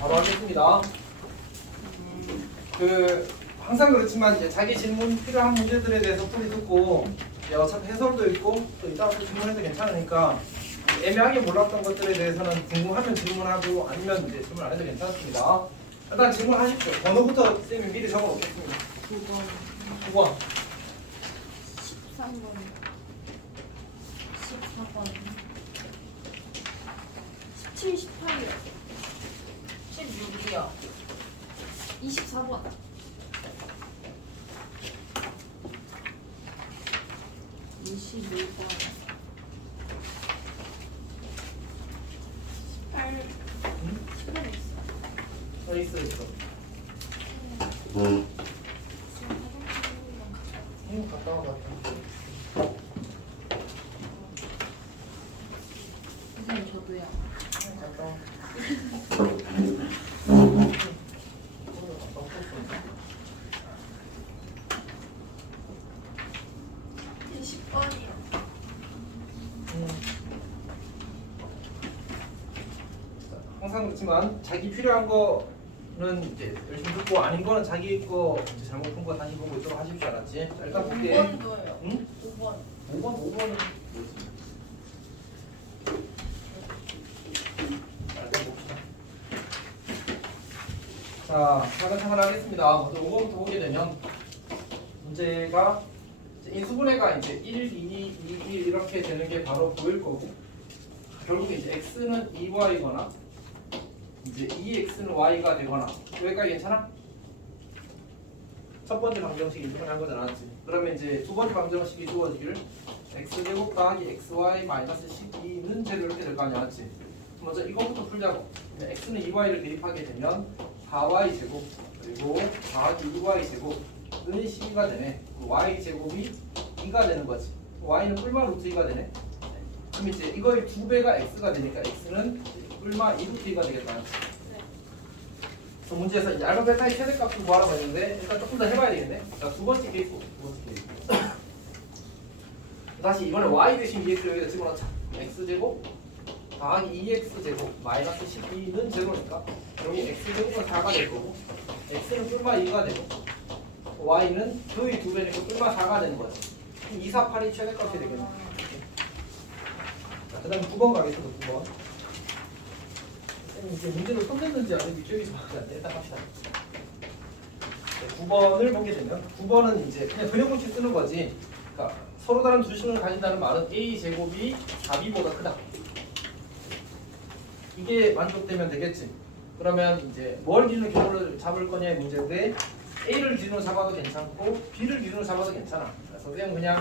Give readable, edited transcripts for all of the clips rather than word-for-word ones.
바로 하겠습니다. 항상 그렇지만 이제 자기 질문 필요한 문제들에 대해서 풀이 듣고 어차피 해설도 있고 또 이따가 또 질문해도 괜찮으니까 애매하게 몰랐던 것들에 대해서는 궁금하면 질문하고 아니면 이제 질문 안 해도 괜찮습니다. 일단 질문하십시오. 번호부터 쌤이 미리 적어 놓겠습니다. 9번 9번 13번 14번 17, 18이요 16이요. 24번 21번 18 18 있어 있어 있어. 갔다 와 갔다. 선생님 저도요 갔다 와. 20번이요 항상 그렇지만 자기 필요한 거는 이제 열심히 듣고 아닌 거는 자기 거 이제 잘못 푼 거 다시 보고 있도록 하십시오. 알았지? 자, 일단 볼게. 5번도요. 응? 5번. 5번은 뭐지? 자, 일단 봅시다. 자, 차근차근 하겠습니다. 먼저 5번부터 보게 되면 문제가 이제 인수분해가 이제 1, 2, 2, 1 이렇게 되는 게 바로 보일 거고 결국 이제 x는 2y거나 이제 2x는 y가 되거나 여기까지 괜찮아? 첫 번째 방정식이 인수분해 한 거잖아. 맞지? 그러면 이제 두 번째 방정식이 주어지기를 x제곱 더하기 xy 마이너스 12는 제로 이렇게 될 거 아니야. 맞지? 먼저 이거부터 풀자고. x는 2y를 대입하게 되면 4y제곱 그리고 더하기 2y제곱은 12가 되네. 그 y제곱이 2가 되는 거지. y는 뿔마 루트 2가 되네. 그럼 이제 이거의 2배가 x가 되니까 x는 뿔마 2루트 2가 되겠다. 그래서 문제에서 이제 알파 베타의 최대값을 구하라고 했는데 일단 조금 더 해봐야 되겠네. 자, 두 번째 케이스. 다시 이번에 y 대신 2x를 여기다 집어넣자. x제곱 더하기 2x제곱 마이너스 12는 제로니까 여기 x제곱은 4가 될 거고 x는 뿔마 2가 되고 y는 그의 2배니까 뿔마 4가 되는 거지. 2, 4, 8이 최대값이 되겠네. 자, 그 다음 9번 가겠습니다. 9번. 쌤이 이제 문제를 끝냈는지 아닌지 기억이 정확하지 않네. 일단 합시다. 9번을 보게 되면 9번은 이제 그냥 근형공식 쓰는 거지. 그러니까 서로 다른 두 식을 가진다는 말은 a제곱이 4b보다 크다. 이게 만족되면 되겠지. 그러면 이제 뭘 기준으로 결론을 잡을 거냐의 문제인데 a를 기준으로 잡아도 괜찮고 b를 기준으로 잡아도 괜찮아. 그래서 그냥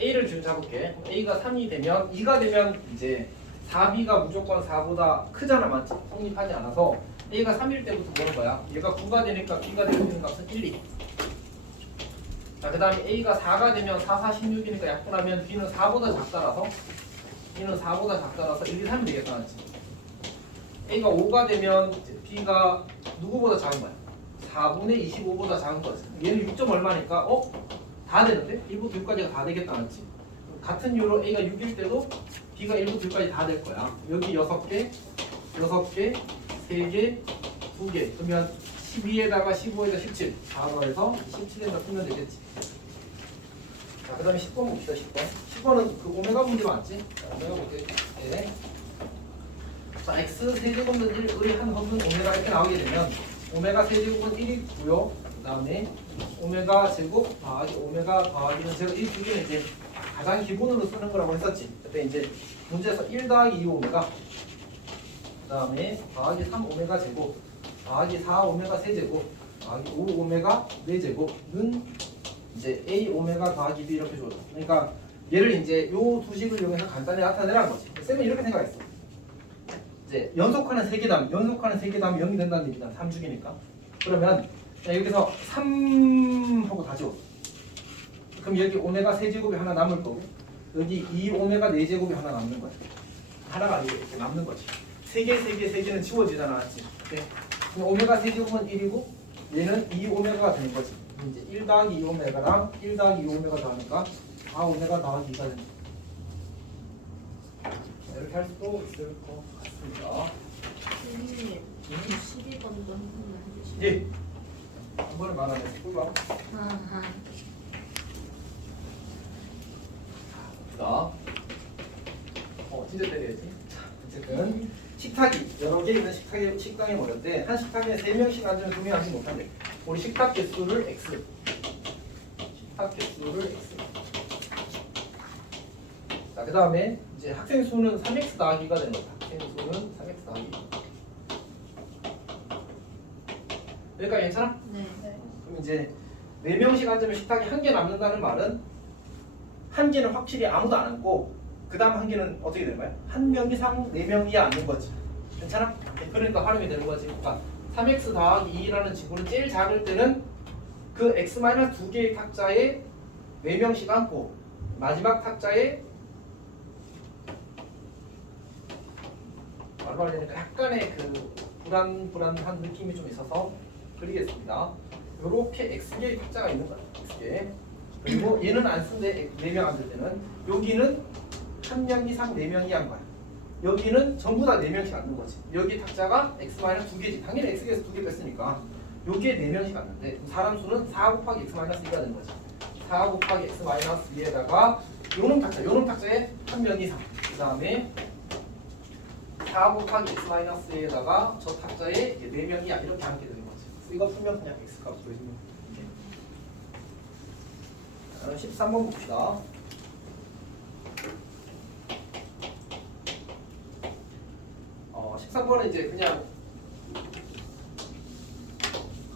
a를 기준으로 잡을게. a가 3이 되면 2가 되면 이제 4b가 무조건 4보다 크잖아. 맞지? 성립하지 않아서 a가 3일 때부터 보는 거야. 얘가 9가 되니까 b가 될 수 있는 값은 1, 2. 자, 그 다음에 a가 4가 되면 4, 4, 16이니까 약분하면 b는 4보다 작다라서 b는 4보다 작다라서 1, 2, 3이 되겠다. 맞지? a가 5가 되면 b가 누구보다 작은 거야? 4분의 25보다 작은 거지. 얘는 6점 얼마니까 다 되는데? 1부터 6까지가 다 되겠다. 맞지? 같은 이유로 a가 6일 때도 b가 1부터 6까지 다 될 거야. 여기 6개, 6개, 3개, 2개. 그러면 12에다가 15에다가 17. 4더해서 17에다 풀면 되겠지. 자, 그 다음에 10번 봅시다. 10번. 10번은 그 오메가 문제 맞지? 자, 오메가 볼게. 네. 자, x 세제곱은 1의 한 허분 오메가 이렇게 나오게 되면 오메가 세제곱은 1이고요. 그 다음에 오메가 제곱 더하기 오메가 더하기는 제곱 이 두 개는 이제 가장 기본으로 쓰는 거라고 했었지. 그때 이제 문제에서 1 더하기 2 오메가 그 다음에 더하기 3 오메가 제곱 더하기 4 오메가 세제곱 더하기 5 오메가 4제곱은 이제 a 오메가 더하기 b 이렇게 줘줘. 그러니까 얘를 이제 요 두 식을 이용해서 간단히 나타내라는 거지. 쌤은 이렇게 생각했어. 이제 연속하는 세개담, 연속하는 세개담이 0이 된다는 얘기잖아. 3주기니까. 그러면 여기서 3하고 다 지워. 그럼 여기 오메가 세제곱이 하나 남을 거고 여기 2 오메가 4제곱이 하나 남는 거야. 하나가 이렇게 남는 거지. 3개는 지워지잖아. 맞지? 네. 오메가 세제곱은 1이고 얘는 2 오메가가 되는 거지. 이제 1 더하기 2 오메가랑 1 더하기 2 오메가 더하니까 4 오메가 더하기 2가 되는 거야. 이렇게 할 수도 있을 것 같습니다. 선생님, 12번도 한 번만 해주시면. 예. 한 번에 말하면 꿀밤. 아하. 자, 진짜 때려야지. 자, 어쨌든 식탁이 여러 개 있는 식당에 모였대. 한 식탁에 3명씩 앉으면 2명 앉지 못한대. 우리 식탁 개수를 x. 식탁 개수를 x. 자, 그 다음에 이제 학생 수는 3x 더하기가 되는 거다. 학생 수는 3x 더하기. 여기까지 괜찮아? 네. 그럼 이제 4명씩 앉으면 식탁이 1개 남는다는 말은 1개는 확실히 아무도 안 앉고 그 다음 1개는 어떻게 되는 거야? 1명 이상 4명이 앉는 거지. 괜찮아? 그러니까 활용이 되는 거지. 그러니까 3x 더하기 2라는 지구는 제일 작을 때는 그 x-2개의 탁자에 4명씩 앉고 마지막 탁자에 말로 하려니까 약간의 그 불안한 느낌이 좀 있어서 그리겠습니다. 요렇게 x개의 탁자가 있는 거야. x개. 그리고 얘는 안 쓴데 4명 앉을 때는 여기는 1명 이상 4명이 한 거야. 여기는 전부 다 4명씩 앉는 거지. 여기 탁자가 x-2개지. 당연히 x개에서 2개 뺐으니까 여기에 4명씩 앉는데 사람 수는 4 곱하기 x-2가 되는 거지. 4 곱하기 x-2에다가 요놈 탁자에 1명 이상. 그 다음에 4 곱하기 x-2에다가 저 탁자에 4명이 이렇게 앉게 되는 거지. 그래서 이거 풀면 그냥 x값 보여주면 이렇게. 13번 봅시다. 어, 13번은 이제 그냥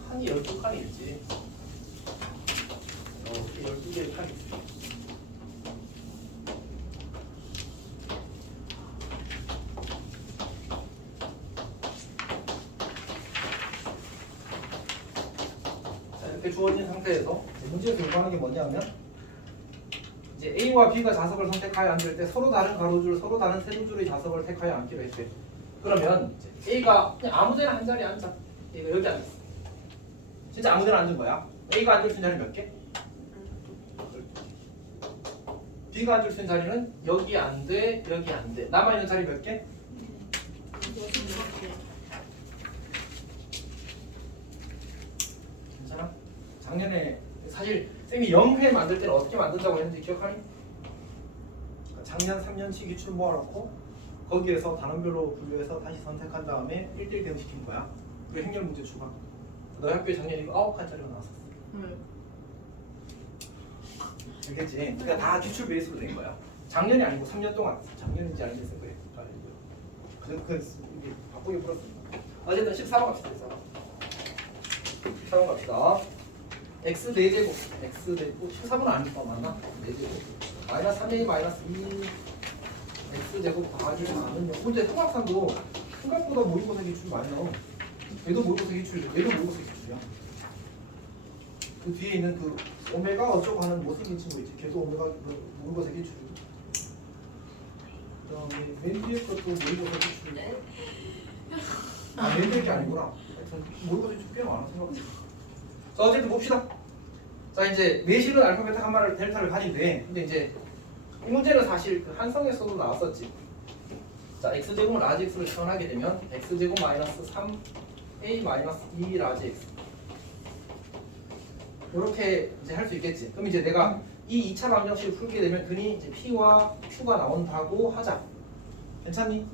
칸이 12칸이 있지. 이렇게 12개의 칸이 있어. 자, 이렇게 주어진 상태에서 문제에서 요구하는 게 뭐냐면 이제 A와 B가 자석을 선택하여 앉을 때 서로 다른 가로줄, 서로 다른 세로줄의 자석을 택하여 앉기로 했대. 그러면 이제 A가 그냥 아무데나 한 자리에 앉아. A가 여기 앉았어. 진짜 아무데나 앉은 거야. A가 앉을 수 있는 자리는 몇 개? B가 앉을 수 있는 자리는 여기 안 돼, 여기 안 돼. 남아있는 자리 몇 개? 6개. 괜찮아? 작년에 사실 쌤이 0회 만들 때는 어떻게 만든다고 했는지 기억하니? 작년 3년치 기출 모아놓고 거기에서 단원별로 분류해서 다시 선택한 다음에 1대1 대응시킨 거야. 그리고 행렬 문제 추가. 너희 학교에 작년에 이거 9칸짜리가 나왔었어. 알겠지? 그러니까 다 기출 베이스로 된 거야. 작년이 아니고 3년 동안. 작년인지 아닌지 쓴 거예요. 그 이게 바꾸게 풀었습니다. 어쨌든 14번 갑시다. 14번 갑시다. x 4제곱 x 14번 아니까 맞나? 4제곱 마이너스 3a 마이너스 2 x제곱 더하기 4는요. 근데 통합산도 생각보다 모의고사 기출 많이 나와. 얘도 모의고사 기출이야. 얘도 모의고사 기출이야. 그 뒤에 있는 그 오메가 어쩌고 하는 못생긴 친구 있지. 걔도 오메가 모의고사 기출이고. 그다음에 맨 뒤에 것도 모의고사 기출이고. 아, 맨 뒤에 게 아니구나. 하여튼 모의고사 기출 꽤 많아 생각보다. 자, 어쨌든 봅시다. 자, 이제 내실은 알파벳 가마를 델타를 가진대. 근데 이제 이 문제는 사실 그 한성에서도 나왔었지. 자, x제곱은 라지 x를 시원하게 되면 x제곱 마이너스 3a 마이너스 2 라지 x 이렇게 이제 할 수 있겠지. 그럼 이제 내가 이 2차 방정식을 풀게 되면 근이 이제 p와 q가 나온다고 하자. 괜찮니?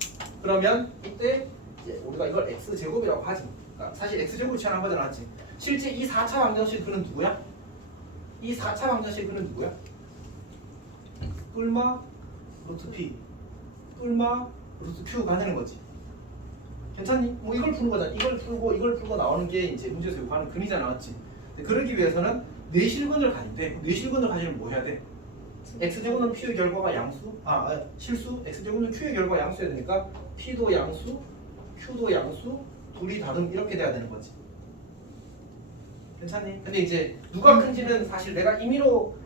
그러면 이때 이제 우리가 이걸 x제곱이라고 하지. 그러니까 사실 x제곱을 취하는 거잖아, 맞지? 실제 이 4차 방정식 그는 누구야? 이 4차 방정식 그는 누구야? 뿔마 루트 p, 뿔마 루트 q가 되는 거지. 괜찮니? 뭐 이걸 푸는 거잖아. 이걸 풀고 나오는 게 이제 문제에서 요구하는 근이잖아, 맞지? 그러기 위해서는 내실근을 가진대. 내실근을 가지면 뭐 해야 돼? x제곱은 p의 결과가 양수, 실수, x제곱은 q의 결과가 양수여야 되니까 p도 양수, q도 양수, 둘이 다름 이렇게 돼야 되는 거지. 괜찮니? 근데 이제 누가 큰지는 사실 내가 임의로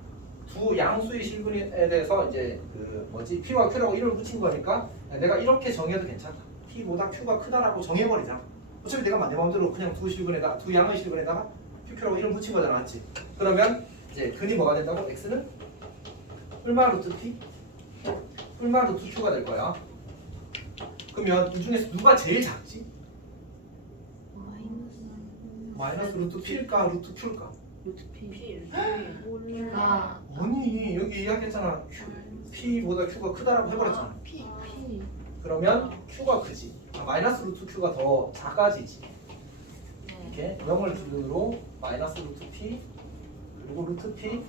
두 양수의 실근에 대해서 이제 그 뭐지 p와 q라고 이름을 붙인 거니까 내가 이렇게 정해도 괜찮다. p보다 q가 크다라고 정해버리자. 어차피 내가 내 마음대로 그냥 두 양의 실근에다가 q, q라고 이름 붙인 거잖아, 맞지? 그러면 이제 근이 뭐가 된다고? x는 뿔마 루트 p, 뿔마 루트 q가 될 거야. 그러면 이 중에서 누가 제일 작지? 마이너스 마이너스 루트 P일까 루트 Q일까? 루트 P. 필. 몰라. 아니 여기 이야기했잖아. P보다 Q가 크다라고 해버렸잖아. P. 그러면 Q가 크지. 마이너스 루트 Q가 더 작아지지. 네. 이렇게 0을 기준으로 마이너스 루트 P 그리고 루트 P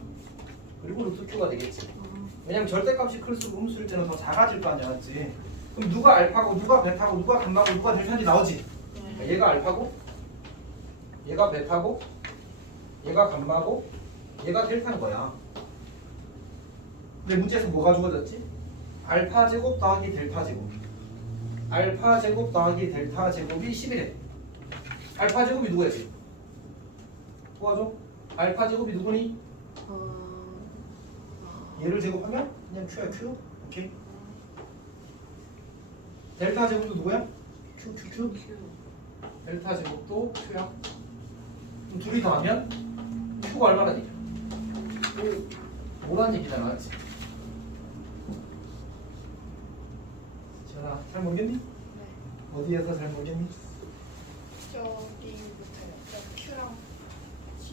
그리고 루트 Q가 되겠지. 왜냐면 절대값이 클수록 음수일 때는 더 작아질 거 아니야, 맞지? 그럼 누가 알파고 누가 베타고 누가 감마고 누가 델타인지 나오지? 그러니까 얘가 알파고 얘가 베타고 얘가 감마고 얘가 델타인 거야. 근데 문제에서 뭐가 주어졌지? 알파 제곱 더하기 델타 제곱. 알파 제곱 더하기 델타 제곱이 11에. 알파 제곱이 누구야 지금? 도와줘. 알파 제곱이 누구니? 얘를 제곱하면 그냥 Q야 Q. 오케이. 델타 제곱도 누구야? Q. 델타 제곱도 Q야. 그럼 둘이 더하면 Q가 얼마나 되냐? 뭐라는 얘기잖아, 맞지? 지현아, 잘 모르겠니? 어디에서 잘 모르겠니? Q랑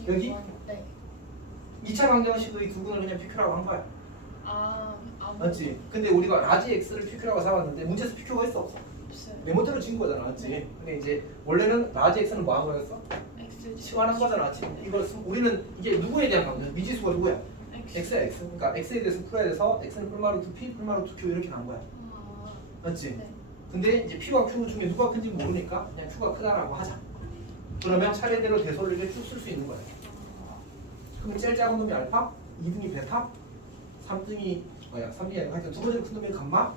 여기? 네. 2차 방정식의 두근을 그냥 PQ라고 한 거야. 아, 맞지? 근데 우리가 라지 X를 PQ라고 삼았는데 문제에서 PQ가 있어 없어? 없어요. 메모대로 진 거잖아, 맞지? 근데 이제 원래는 라지 X는 뭐 한 거였어? X 시환한 거잖아, 맞지? 이걸 우리는 이게 누구에 대한 방정? 미지수가 누구야? X야 X. 그러니까 X에 대해서 풀어야 돼서 X는 풀마루트 P, 풀마루트 Q 이렇게 간 거야. 맞지? 네. 근데 이제 P와 Q 중에 누가 큰지 모르니까 그냥 Q가 크다라고 하자. 그러면 차례대로 대소를 쭉 쓸 수 있는 거야. 그럼 제일 작은 놈이 알파, 2등이 베타, 3등이 뭐야? 3등이 아니고 하여튼 두 번째 큰 놈이 감마,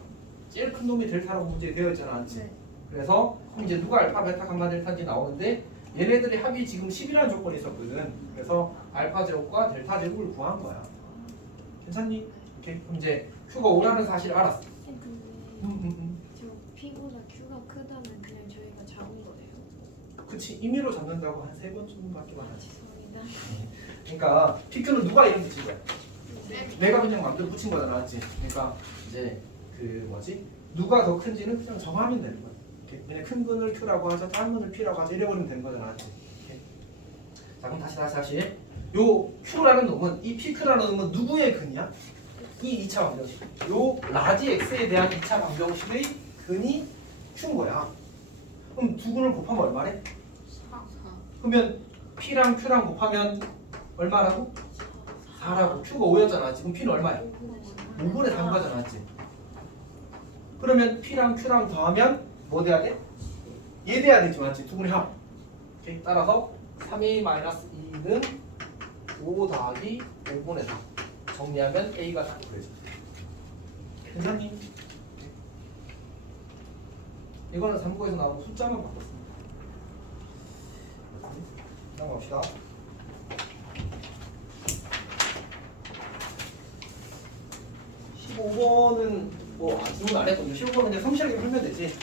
제일 큰 놈이 델타라고 문제에 되어 있잖아, 않지? 네. 그래서 그럼 이제 누가 알파, 베타, 감마, 델타인지 나오는데 얘네들이 합이 지금 10이라는 조건이 있었거든. 그래서 알파 제곱과 델타 제곱을 구한 거야. 괜찮니? 오케이. 그럼 이제 Q가 5라는 사실을 알았어. 근데 저 P보다 Q가 크다면 그냥 저희가 작은 거예요. 그치, 임의로 잡는다고 한 3번 정도밖에 안 하지. 죄송합니다. 그러니까 PQ는 누가 이름 붙인 거야? 네. 내가 그냥 마음대로 붙인 거잖아, 맞지? 그러니까 이제 그 뭐지? 누가 더 큰지는 그냥 정하면 되는 거야. 이렇게 그냥 큰 분을 Q라고 하자, 작은 분을 P라고 하자 이래버리면 되는 거잖아, 맞지? 이렇게. 자, 그럼 다시. 요 Q라는 놈은 이 PQ라는 놈은 누구의 근이야? 이 2차 방정식. 요 라지 X에 대한 2차 방정식의 근이 Q인 거야. 그럼 두 근을 곱하면 얼마래? 4. 그러면 P랑 Q랑 곱하면 얼마라고? 4라고. Q가 5였잖아. 지금 P는 얼마야? 5분의 4인 거잖아, 맞지? 그러면 P랑 Q랑 더하면 뭐 돼야 돼? 얘 돼야 되지, 맞지? 두 분의 합. 오케이. 따라서 3A 마이너스 2는 5 더하기 5분의 4. 정리하면 A가 딱 그려져. 괜찮니? 이거는 3구에서 나온 숫자만 바꿨습니다. 넘어갑시다. 15번은 뭐 질문 안 했거든요. 15번은 그냥 성실하게 풀면 되지.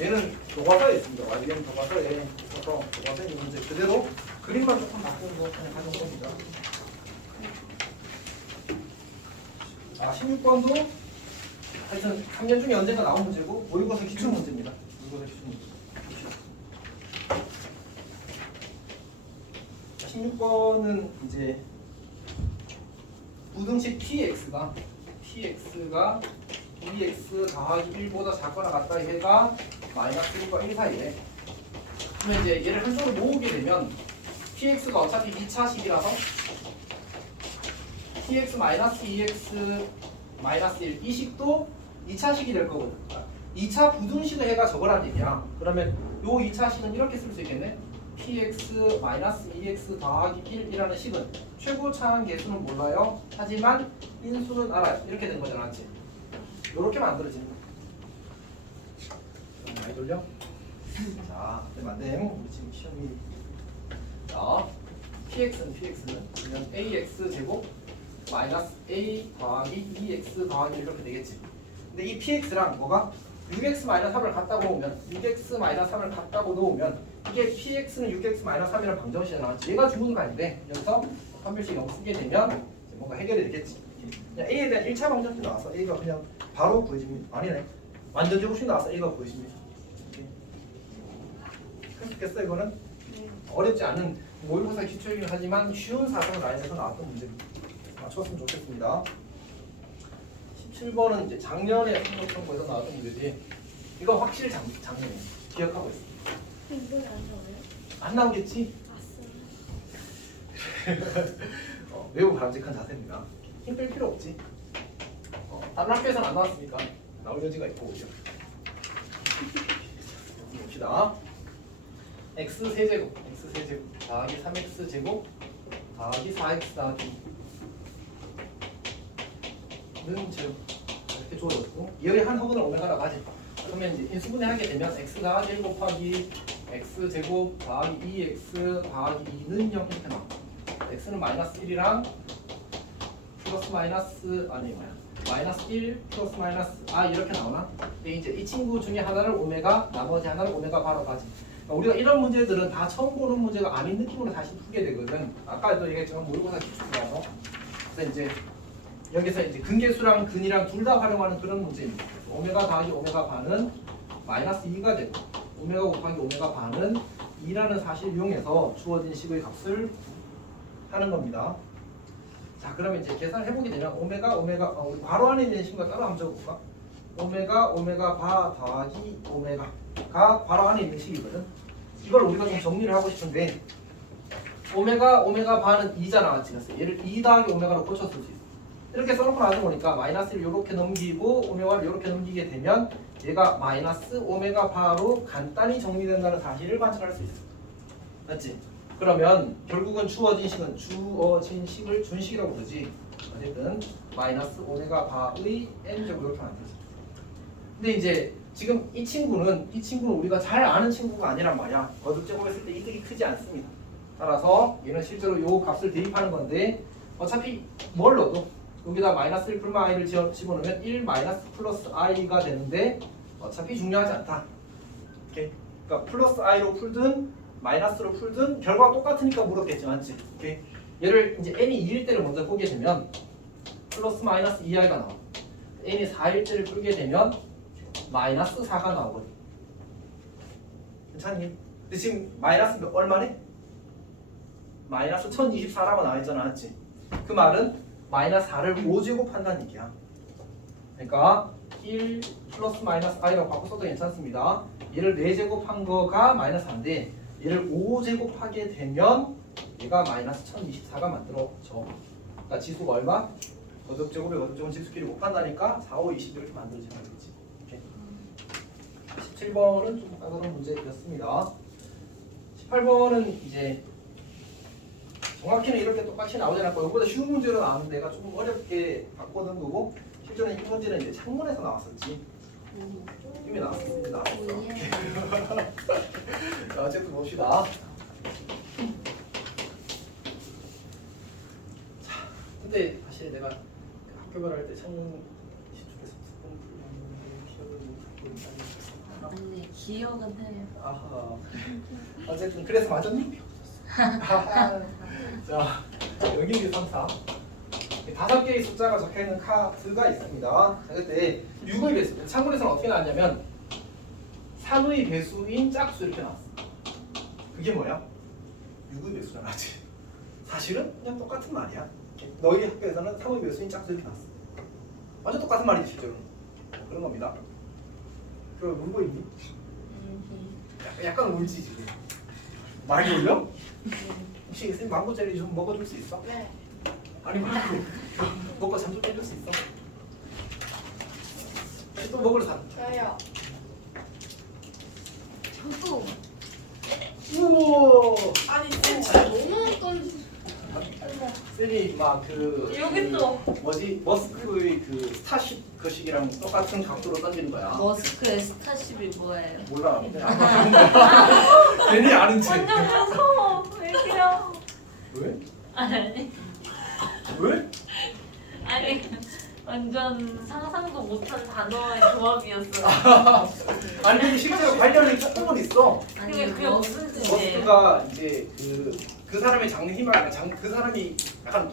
얘는 교과서에 있습니다. YBM 교과서에 있어서 교과서에 있는 문제 그대로 그림만 조금 바꾸는 거 그냥 가져온 겁니다. 16번도 하여튼 3년 중에 언젠가 나온 문제고 모의고사 기출 문제입니다. 모의고사 기출 문제. 16번은 이제 부등식 px가 2x 더하기 1보다 작거나 같다 얘가 마이너스 1과 1 사이에 그러면 이제 얘를 한쪽으로 모으게 되면 px가 어차피 2차식이라서 px 마이너스 2x 마이너스 1 이 식도 2차식이 될 거거든. 2차 부등식을 해가 저거란 얘기야. 그러면 요 2차식은 이렇게 쓸 수 있겠네. px 마이너스 2x 더하기 1이라는 식은 최고 차항 개수는 몰라요. 하지만 인수는 알아요. 이렇게 된 거잖아, 맞지? 요렇게 만들어지는 거야. 많이 돌려? 자, 만능 우리 지금 시험이 자, px는 그냥 ax 제곱 마이너스 a 더하기 2x 더하기 1 이렇게 되겠지. 근데 이 px랑 뭐가 6x 마이너스 3을 갖다 놓으면 6x 마이너스 3을 갖다고 놓으면 이게 px는 6x 마이너스 3이라는 방정식이잖아. 얘가 주는 거 아닌데 여기서 한 별씩 0 쓰게 되면 뭔가 해결이 되겠지. 그냥 a에 대한 1차 방정식 나와서 a가 그냥 바로 구해집니다. 아니네. 완전 제곱식 나와서 a가 구해집니다. 할 수 있겠어 이거는? 네. 어렵지 않은 모의고사 기초이긴 하지만 쉬운 사정 라인에서 나왔던 문제입니다. 맞췄으면 좋겠습니다. 17번은 이제 작년에 성적평가에서 나왔던 문제지. 이거 확실히 작년에 기억하고 있어. 이번에 안 나와요? 안 나오겠지? 아싸. 매우 바람직한 자세입니다. 힘 뺄 필요 없지. 다른 학교에서는 안 나왔으니까 나올 여지가 있고 오죠. 봅시다. x 세제곱 더하기 3x 제곱 더하기 4x 더하기 는 제곱 이렇게 주어졌고 여기 한 허분을 오메가라고 하지. 그러면 이제 인수분해하게 되면 x 더하기 1 곱하기 x 제곱 더하기 2x 더하기 2는 0 이렇게 나와. x는 마이너스 1이랑 플러스 마이너스 아니 뭐야 마이너스 1 플러스 마이너스 이렇게 나오나? 근데 이제 이 친구 중에 하나를 오메가 나머지 하나를 오메가 바로 가지. 그러니까 우리가 이런 문제들은 다 처음 보는 문제가 아닌 느낌으로 다시 풀게 되거든. 아까도 얘기했지만 모의고사 기출이라서. 그래서 이제 여기서 이제 근계수랑 근이랑 둘 다 활용하는 그런 문제입니다. 그래서 오메가 더하기 오메가 반은 마이너스 2가 되고 오메가 곱하기 오메가 반은 2라는 사실을 이용해서 주어진 식의 값을 하는 겁니다. 자, 그러면 이제 계산을 해보게 되면 오메가 우리 괄호 안에 있는 식과 따로 한번 적어볼까? 오메가 바 더하기 오메가가 괄호 안에 있는 식이거든. 이걸 우리가 좀 정리를 하고 싶은데 오메가 바는 2잖아, 지금. 얘를 2 더하기 오메가로 고쳤을 수 있어. 이렇게 써놓고 나서 보니까 마이너스를 이렇게 넘기고 오메가를 이렇게 넘기게 되면 얘가 마이너스 오메가 바로 간단히 정리된다는 사실을 관찰할 수 있어. 맞지? 그러면 결국은 주어진 식은 주어진 식을 준식이라고 부르지. 어쨌든 마이너스 오메가 바의 n제곱 이렇게 만들지. 근데 이제 지금 이 친구는 우리가 잘 아는 친구가 아니란 말이야. 거듭제곱했을 때 이득이 크지 않습니다. 따라서 얘는 실제로 요 값을 대입하는 건데 어차피 뭘 넣어도 여기다 마이너스 1 풀마 i를 집어넣으면 1 마이너스 플러스 i가 되는데 어차피 중요하지 않다. 오케이? 그러니까 플러스 i로 풀든 마이너스로 풀든 결과가 똑같으니까 물었겠지, 맞지? 오케이? 얘를 이제 n이 2일 때를 먼저 보게 되면 플러스 마이너스 2i가 나와. n이 4일 때를 풀게 되면 마이너스 4가 나오거든. 괜찮니? 근데 지금 마이너스 얼마네? 마이너스 1024라고 나와있잖아, 맞지? 그 말은 마이너스 4를 5제곱 한다는 얘기야. 그러니까 1 플러스 마이너스 i라고 바꿔 써도 괜찮습니다. 얘를 4제곱 한 거가 마이너스 4인데 얘를 5제곱 하게 되면 얘가 마이너스 1024가 만들어져. 그러니까 지수가 얼마? 거듭제곱에 거듭제곱 지수끼리 곱한다니까 4, 5, 20 이렇게 만들어지는 거지. 오케이. 17번은 좀 까다로운 문제였습니다. 18번은 이제 정확히는 이렇게 똑같이 나오지 않고 이거보다 쉬운 문제로 나왔는데 내가 조금 어렵게 바꿔놓은 거고 실제로 이 문제는 이제 창문에서 나왔었지. 이미 나왔어. 자, 어쨌든 봅시다. 자, 근데 사실 내가 학교별 할 때 창문 시축에서 아니 기억은 해요. 아하. 어쨌든 그래서 맞았니? 자, 여기 이제 3, 4. 5개의 숫자가 적혀있는 카드가 있습니다. 자, 그때 6의 배수. 창문에서는 어떻게 나왔냐면 3의 배수인 짝수 이렇게 나왔어. 그게 뭐야? 6의 배수잖아. 사실은 그냥 똑같은 말이야. 너희 학교에서는 3의 배수인 짝수 이렇게 나왔어. 완전 똑같은 말이지 실제로. 그런 겁니다. 그럼 울고 있니? 약간 울지 지금. 많이 울려? 혹시 선생님 망고젤리 좀 먹어줄 수 있어? 네. 아니 말고 먹고 잠 좀 깨줄 수 있어? 또 먹으러 사. 저요. 저도. 우와. 아니 진짜 너무 던지. 쌤이 막 그 여기 또. 뭐지 머스크의 그 스타쉽 그 식이랑 똑같은 각도로 던지는 거야. 머스크의 스타쉽이 뭐예요? 몰라. 그냥 아는 거야. 괜히 아는 척. 완전 무서워. 왜 그래요? 왜? 아니 왜? 아니 완전 상상도 못한 단어의 조합이었어요. 아니 근데 실제로 관련이 조금은 있어. 그게 무슨 뜻이에요? 머스크가 이제 그 사람의 장래 희망, 그 사람이 약간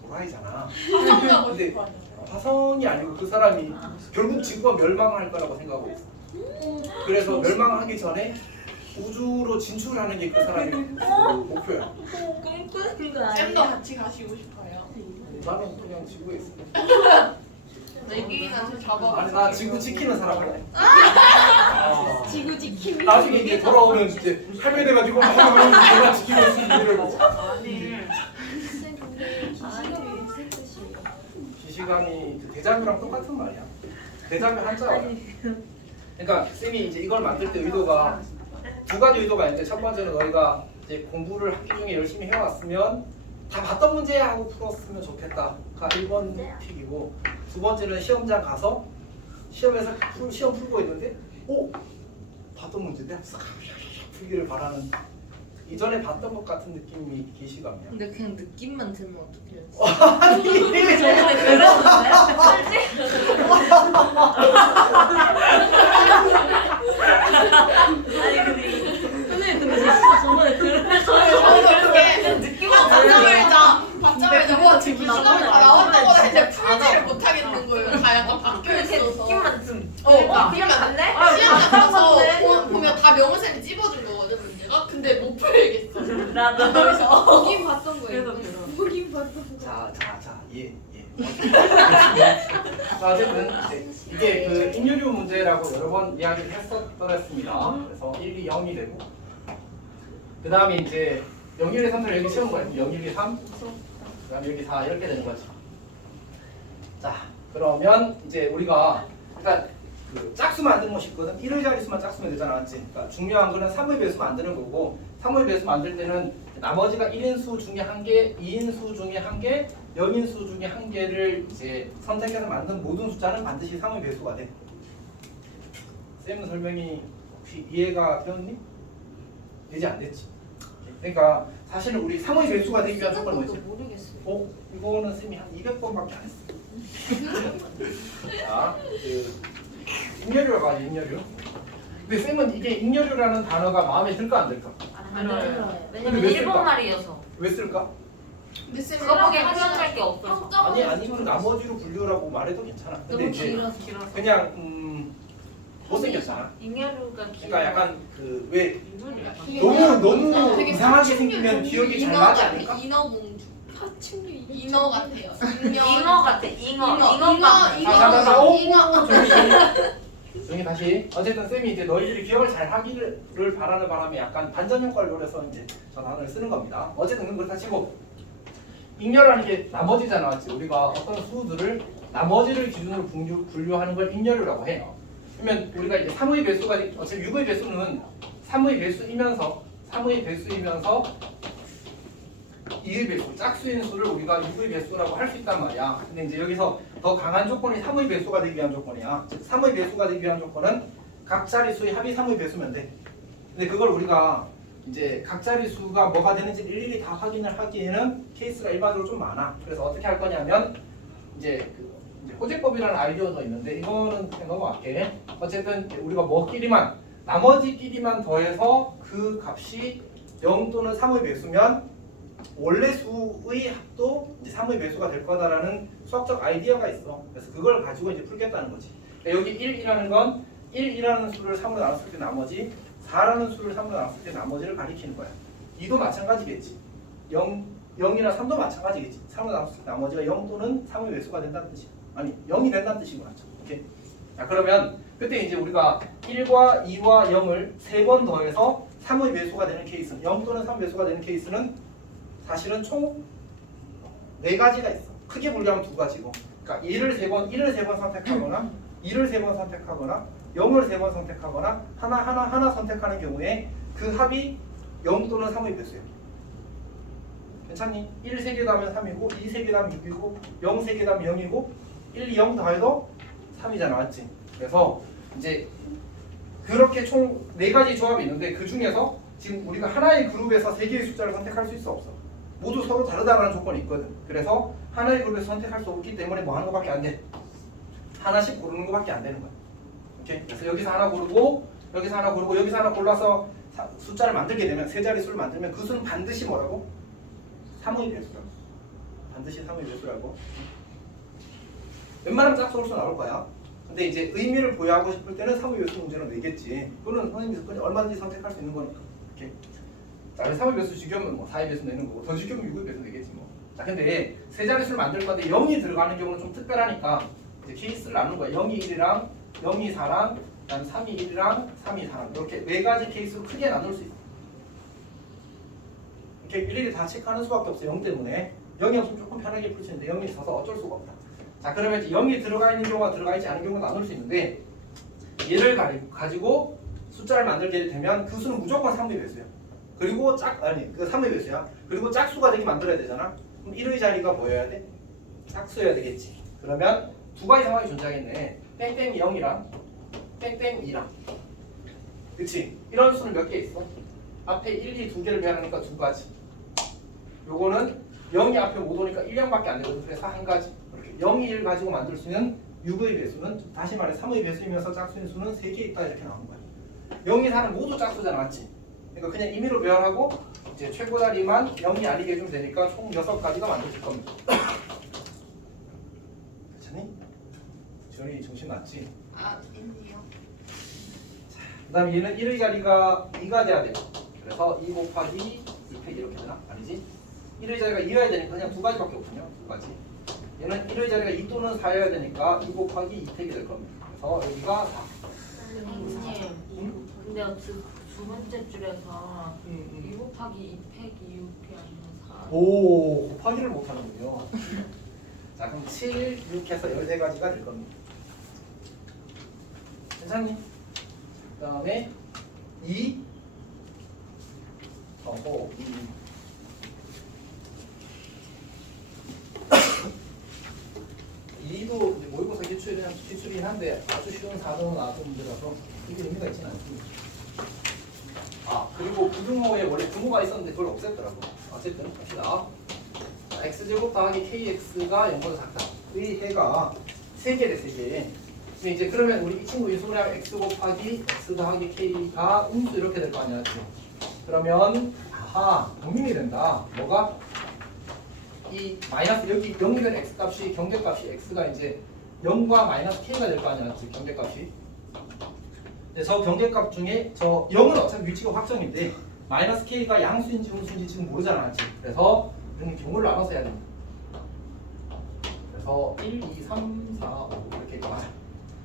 도라이잖아. 화성 가고 근데 싶어 아니에요? 화성이 아니고 그 사람이 결국 지구가 멸망할 거라고 생각하고 있어. 그래서 멸망하기 전에 우주로 진출하는 게 그 사람의 목표야. 꿈꾸는 거 쌤도 아니야? 같이 가시고 싶어요. 나는 그냥 지구에 있어. 내끼리나 좀 잡아. 아니 나 지구 지키는 사람이야. 지구 지킴이. 나중에 이게 돌아오면 이제 할매 돼가지고 내가 지키고 있으면 이러고. 아니. 쌤 근데 기시감이 무슨 뜻이에요? 기시감이 그 대자뷰랑 똑같은 말이야. 대자뷰 한자어야. 그러니까 쌤이 이제 이걸 만들 때 의도가 두 가지 의도가 있는데 첫 번째는 너희가 이제 공부를 학기 중에 열심히 해왔으면 다 봤던 문제 하고 풀었으면 좋겠다가 1번 픽이고 두 번째는 시험장 가서 시험에서 시험 풀고 있는데 오! 봤던 문제인데 싹 풀기를 바라는 이전에 봤던 것 같은 느낌이 기시감이야. 근데 그냥 느낌만 들면 어떡해요? 아니 저번에 그랬는데? 아니 근데 진짜 저번에 그랬어요. 느낌만 받자마자 와 지금 시간이 다 나왔다고 했는데 풀지를 못하겠는 거예요. 다 약간 바뀌어 이렇게 있어서. 느낌만 좀. 그러니까 그냥 갔네? 시험장 가서 갔네. 보면 다 명호쌤이 찝어준 거거든 문제가. 근데 못 풀겠어. 나도. 그래서 보긴 봤던 거예요. 그래서 그래서. 보긴 봤던 거. 자, 예. 자, 어쨌든 이게 그 인유류 문제라고 여러 번 이야기를 했었더랬습니다. 그래서 1, 2, 0이 되고 그 다음에 이제 0, 1, 2, 3을 여기 세운 거예요. 0, 1, 2, 3 그 다음에 여기 4 이렇게 되는 거죠. 자, 그러면 이제 우리가 그러니까 그 짝수 만드는 것이 있거든. 1의 자릿수만 짝수면 되잖아, 맞지? 그러니까 중요한 거는 3의 배수 만드는 거고 3의 배수 만들 때는 나머지가 1인수 중에 한 개, 2인수 중에 한 개, 0인수 중에 한 개를 이제 선택해서 만든 모든 숫자는 반드시 3의 배수가 돼. 쌤 설명이 혹시 이해가 되었니? 되지 안 됐지? 그러니까 사실은 우리 3의 배수가 되기 위한 조건은 뭐지? 모르겠어요. 이거는 쌤이 한 200번밖에 안 했어. 자, 잉여류라고 하지, 잉여류. 근데 쌤은 이게 잉여류라는 단어가 마음에 들까 안 들까? 안 들어요. 근데 왜냐면 왜 일본 쓸까? 말이어서. 왜 쓸까? 근데 쌤 그거밖에 활용할 게 없어서. 아니 그 나머지로 분류라고 말해도 괜찮아. 근데 너무 이제 길어서. 그냥 못생겼잖아. 잉여류가 그러니까 약간 그 왜 잉여류 너무 되게 이상하게 생기면 기억이 잘 나지 않을까? 인어공주. 파충류 이거. 인어 같아요. 잉어 같아. 잉어. 잉어빵. 자, 인어. 조용히 다시. 어쨌든 쌤이 이제 너희들이 기억을 잘 하기를 바라는 바람에 약간 반전 효과를 노려서 이제 저 단어를 쓰는 겁니다. 어쨌든 그렇다 치고 잉여라는 게 나머지잖아, 맞지? 우리가 어떤 수들을 나머지를 기준으로 분류하는 걸 잉여류라고 해요. 그러면 우리가 이제 3의 배수가 어차피 6의 배수는 3의 배수이면서 2의 배수, 짝수인 수를 우리가 6의 배수라고 할 수 있단 말이야. 근데 이제 여기서 더 강한 조건이 3의 배수가 되기 위한 조건이야. 즉 3의 배수가 되기 위한 조건은 각 자릿수의 합이 3의 배수면 돼. 근데 그걸 우리가 이제 각 자릿수가 뭐가 되는지 일일이 다 확인을 하기에는 케이스가 일반적으로 좀 많아. 그래서 어떻게 할 거냐면 이제 호재법이라는 아이디어도 있는데 이거는 그냥 넘어갈게. 어쨌든 우리가 뭐끼리만 나머지끼리만 더해서 그 값이 0 또는 3의 배수면 원래 수의 합도 이제 3의 배수가 될 거다라는 수학적 아이디어가 있어. 그래서 그걸 가지고 이제 풀겠다는 거지. 그러니까 여기 1이라는 건 1이라는 수를 3으로 나눴을 때 나머지 4라는 수를 3으로 나눴을 때 나머지를 가리키는 거야. 2도 마찬가지겠지. 0이나 3도 마찬가지겠지. 3으로 나눴을 때 나머지가 0 또는 3의 배수가 된다는 뜻이야. 아니 0이 된다는 뜻이구나. 오케이. 자, 그러면 그때 이제 우리가 1과 2와 0을 3번 더해서 3의 배수가 되는 케이스는 0 또는 3 배수가 되는 케이스는 사실은 총 4가지가 있어. 크게 분류하면 2가지고. 그러니까 1을 3번 선택하거나 2를 3번 선택하거나 0을 3번 선택하거나 하나 선택하는 경우에 그 합이 0 또는 3의 배수예요. 괜찮니? 1 3개 더하면 3이고 2 3개 더하면 6이고 0 3개 더하면 0이고 1, 2, 0 더해도 3이잖아, 맞지? 그래서 이제 그렇게 총 4가지 조합이 있는데 그 중에서 지금 우리가 하나의 그룹에서 3개의 숫자를 선택할 수 있어, 없어? 모두 서로 다르다는 조건이 있거든. 그래서 하나의 그룹에서 선택할 수 없기 때문에 뭐 하는 거밖에 안 돼? 하나씩 고르는 거밖에 안 되는 거야. 오케이? 그래서 여기서 하나 고르고 여기서 하나 고르고 여기서 하나 골라서 숫자를 만들게 되면 세 자릿수를 만들면 그 수는 반드시 뭐라고? 3의 배수라고. 반드시 3의 배수라고. 웬만하면 짝수로 나올 거야. 근데 이제 의미를 부여하고 싶을 때는 3의 배수 문제로 내겠지. 그거는 선생님이 얼마든지 선택할 수 있는 거니까. 이렇게. 자, 3의 배수 죽이면 뭐 4의 배수 내는 거고 더 죽이면 6의 배수 내겠지 뭐. 자, 근데 세 자릿수를 만들 건데 0이 들어가는 경우는 좀 특별하니까 이제 케이스를 나누는 거야. 0이 1이랑 0이 4랑 그다음 3이 1이랑 3이 4랑 이렇게 네 가지 케이스로 크게 나눌 수 있어. 이렇게 일일이 다 체크하는 수밖에 없어. 0 때문에. 0이 없으면 조금 편하게 풀 수 있는데 0이 있어서 어쩔 수가 없다. 자, 그러면 이제 0이 들어가 있는 경우가 들어가 있지 않은 경우가 나눌 수 있는데 얘를 가지고 숫자를 만들게 되면 그 수는 무조건 3의 배수야. 그리고 그 3의 배수야. 그리고 짝수가 되게 만들어야 되잖아. 그럼 1의 자리가 뭐여야 돼? 짝수여야 되겠지. 그러면 두 가지 상황이 존재하겠네. 뺑뺑 0이랑 뺑뺑 2랑. 그치? 이런 수는 몇 개 있어? 앞에 1, 2 두 개를 배하니까 두 가지. 요거는 0이 앞에 못 오니까 1량밖에 안 되거든. 그래서 한 가지. 이렇게 0이 1 가지고 만들 수 있는 6의 배수는 다시 말해 3의 배수이면서 짝수인 수는 3개 있다 이렇게 나오는 거야. 0이 4는 모두 짝수잖아, 맞지? 그러니까 그냥 임의로 배열하고 이제 최고 다리만 0이 아니게 해주면 되니까 총 6가지가 만들어질 겁니다. 괜찮니? 지원이 정신 났지? 아, 있네요. 그 다음에 얘는 1의 자리가 2가 돼야 돼요. 그래서 2 곱하기 2팩 이렇게 되나? 아니지? 1의 자리가 2여야 되니까 그냥 두 가지밖에 없군요. 두 가지. 얘는 1의 자리가 2 또는 4여야 되니까 2 곱하기 2팩이 될 겁니다. 그래서 여기가 4. 선생님, 근데 두 번째 줄에서 2 곱하기 2팩이 6이 아니면 4. 오, 곱하기를 못하는군요. 자, 그럼 7, 6 해서 13가지가 될 겁니다. 괜찮니? 그 다음에 2, 2도 모의고사 기출이긴 한데 아주 쉬운 4등은 나왔던 문제라서 이게 의미가 있지는 않습니다. 아, 그리고 부등호에 원래 분모가 있었는데 그걸 없앴더라고. 어쨌든 갑시다. 자, x제곱 더하기 kx가 0보다 작다. 이 해가 3개 돼, 3개. 근데 이제 그러면 우리 이 친구 인수분해하면 x 곱하기 x 더하기 k가 음수 이렇게 될 거 아니야, 지금. 그러면 아하, 고민이 된다. 뭐가? 이 마이너스 여기 0이 된 x 값이 경계값이 x가 이제 0과 마이너스 k가 될 거 아니야, 맞지? 경계값이. 근데 저 경계값 중에 저 0은 어차피 위치가 확정인데 마이너스 k가 양수인지 음수인지 지금 모르잖아, 맞지? 그래서 우리는 경우를 나눠서 해야 됩니다. 그래서 1, 2, 3, 4, 5 이렇게 맞아.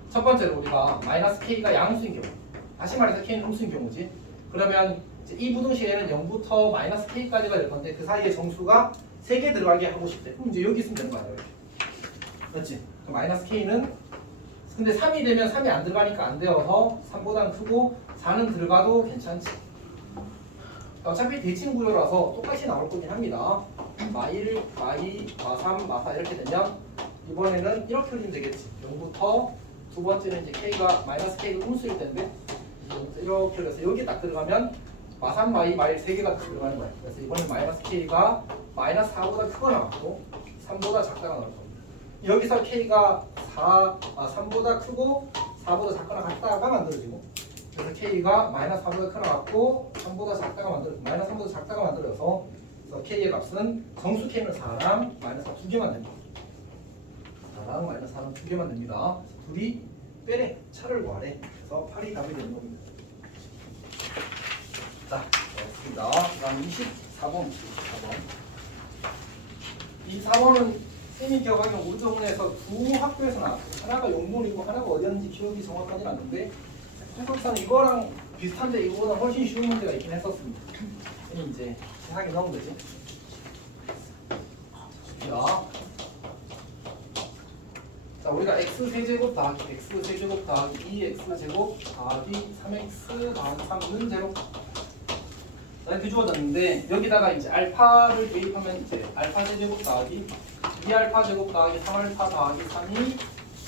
첫 번째로 우리가 마이너스 k가 양수인 경우, 다시 말해서 k는 음수인 경우지. 그러면 이제 이 부등식에는 0부터 마이너스 k까지가 될 건데 그 사이에 정수가 3개 들어가게 하고 싶대. 그럼 이제 여기 있으면 되는 거 아니야, 이렇게. 그렇지? 그럼 마이너스 k는 근데 3이 되면 3이 안 들어가니까 안 되어서 3보다는 크고 4는 들어가도 괜찮지. 어차피 대칭 구조라서 똑같이 나올 거긴 합니다. 마1, 마2, 마3, 마4 이렇게 되면 이번에는 이렇게 그리면 되겠지. 0부터 두 번째는 이제 k가 마이너스 k가 음수일 텐데 이렇게 해서 여기 딱 들어가면 마3, 마2, 마1 세 개가 들어가는 거야. 그래서 이번엔 마이너스 k가 마이너스 4보다 크거나 같고 3보다 작다가 나올 겁니다. 여기서 k가 3보다 크고 4보다 작거나 같다가 만들어지고 그래서 k가 마이너스 4보다 크거나 같고 3보다 작다가 만들어져 마이너스 3보다 작다가 만들어져서 그래서 k의 값은 정수 k는 4랑 마이너스 4 두 개만 됩니다. 4랑 마이너스 4는 두 개만 됩니다. 그래서 둘이 빼래 차를 구하래. 그래서 8이 답이 되는 겁니다. 자, 됐습니다. 그 다음 24번. 24번은 쌤이 기억하기로 우리 동네에서 두 학교에서 나왔어요. 하나가 용문이고 하나가 어디였는지 기억이 정확하진 않는데 해석사는 이거랑 비슷한데 이거보다 훨씬 쉬운 문제가 있긴 했었습니다. 이제 하게 나온 거지. 자, 우리가 x세제곱 더하기 x세제곱 더하기 2x제곱 더하기 3x 더하기 3는 제로 이렇게 주어졌는데 여기다가 이제 알파를 대입하면 이제 알파 세제곱 더하기 2알파 제곱 더하기 3알파 더하기 3이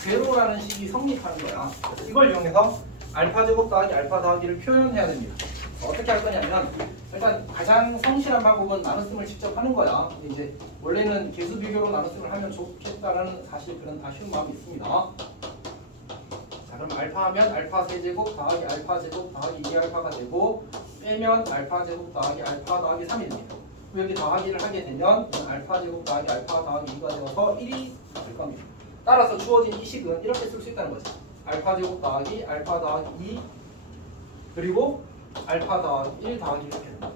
제로라는 식이 성립하는 거야. 그래서 이걸 이용해서 알파 제곱 더하기 알파 더하기를 표현해야 됩니다. 어떻게 할 거냐면 일단 가장 성실한 방법은 나눗셈을 직접 하는 거야. 근데 이제 원래는 개수 비교로 나눗셈을 하면 좋겠다라는 사실 그런 아쉬운 마음이 있습니다. 자, 그럼 알파 하면 알파 세제곱 더하기 알파 제곱 더하기 2알파가 되고 빼면 알파 제곱 더하기 알파 더하기 3이 됩니다. 여기 더하기를 하게 되면 알파 제곱 더하기 알파 더하기 2가 되어서 1이 될 겁니다. 따라서 주어진 이 식은 이렇게 쓸 수 있다는 거죠. 알파 제곱 더하기 알파 더하기 2 그리고 알파 더하기 1 더하기 이렇게 된다.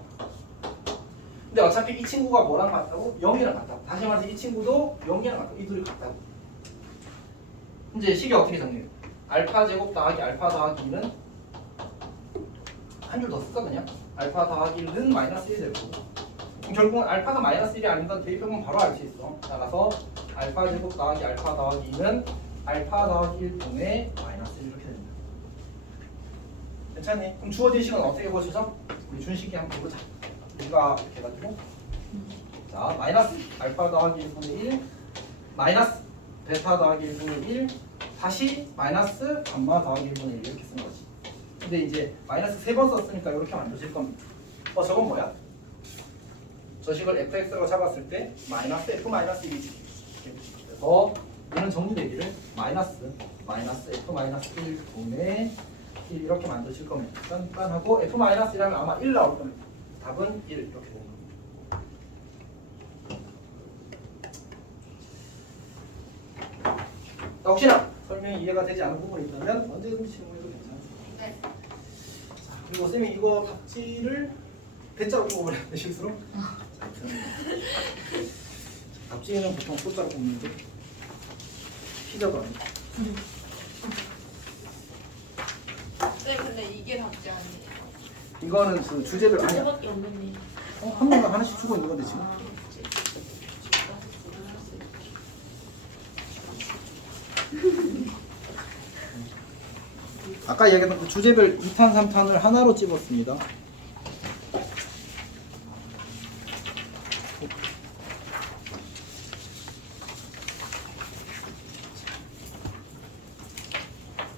근데 어차피 이 친구가 뭐랑 같다고? 0이랑 같다고. 다시 말해서 이 친구도 0이랑 같다고. 이 둘이 같다고. 이제 식이 어떻게 정리해요? 알파 제곱 더하기 알파 더하기 2는 한 줄 더 쓸까 그냥? 알파 더하기 1은 마이너스 1이 될 거고. 그럼 결국은 알파가 마이너스 1이 아닌 건 대입해보면 바로 알 수 있어. 따라서 알파 제곱 더하기 알파 더하기 2는 알파 더하기 1 분의 마이너스 1 이렇게 됩니다. 괜찮니? 그럼 주어진 식은 어떻게 보시죠? 우리 준식이 한번 보자. 우리가 이렇게 해가지고 자 마이너스 알파 더하기 1분의 1 마이너스 베타 더하기 1분의 1 다시 마이너스 감마 더하기 1분의 1 이렇게 쓴 거지. 근데 이제 마이너스 3번 썼으니까 이렇게 만드실 겁니다. 저건 뭐야? 저 식을 fx로 잡았을 때 마이너스 f 마이너스 1이지. 그래서 얘는 정리되기를 마이너스 f 마이너스 1 분의 1 이렇게 만드실 겁니다. 딴딴하고 f 마이너스 1하면 아마 1 나올 겁니다. 답은 1 이렇게 되는 겁니다. 혹시나 설명이 이해가 되지 않은 부분이 있다면 언제든지 질문해도 괜찮습니다. 네. 자, 그리고 쌤이 이거 답지를 대자로 뽑으려는데 실수로? 답지는 보통 숫자로 뽑는데 피자도 아니고. 네, 근데 이게 답지 아니에요. 이거는 그 주제별 아니야. 밖에 없는데. 한 명당 하나씩 주고 있는 건데 지금. 아까 얘기했던 그 주제별 2탄, 3탄을 하나로 찝었습니다.